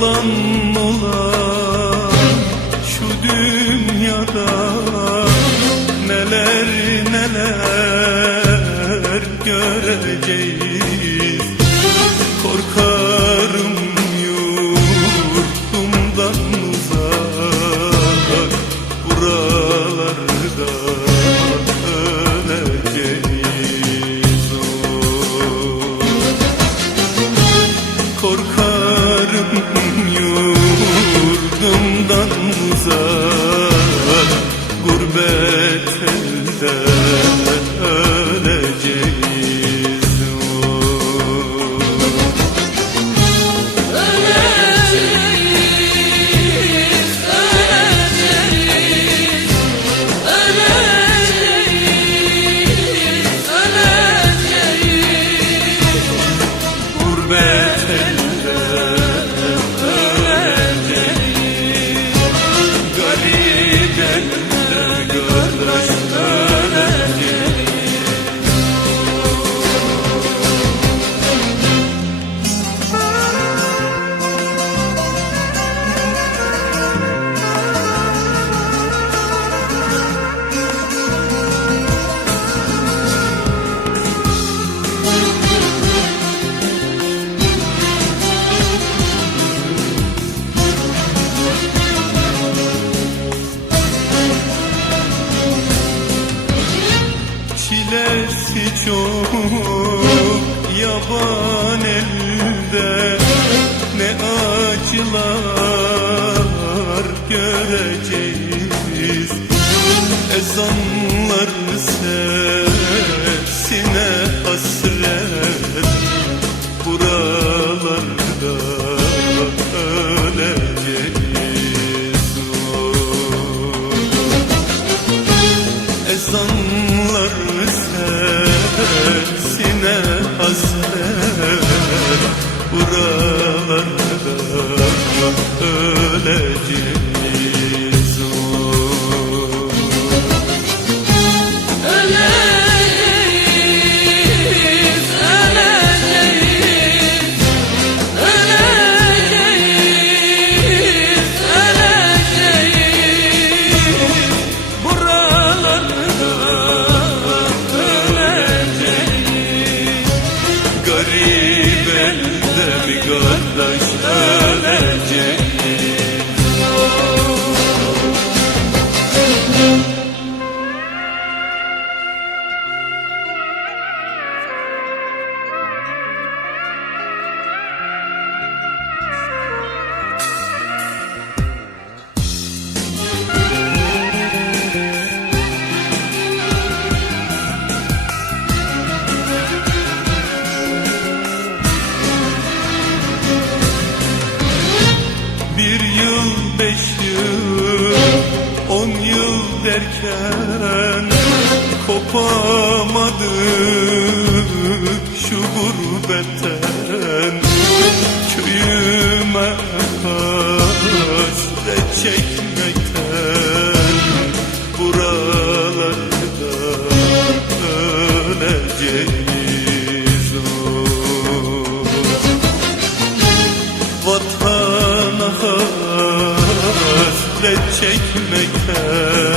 olan olan şu dünyada neler neler göreceğiz? Korkarım yurdumdan uzak buralarda yurdumdan uzak Gurbet elde Çilesi çok yaban elde. Ne acılar göreceğiz. Ezanlar sesine hasret. Buralarda öleceğiz. Ezanlar sesine hasret Buralarda kardeş öleceğiz yıl derken Kopamadık şu gurbetten Köyüme hasret çekmekten Buralarda öleceğiz oh. Vatana hasret çekmekten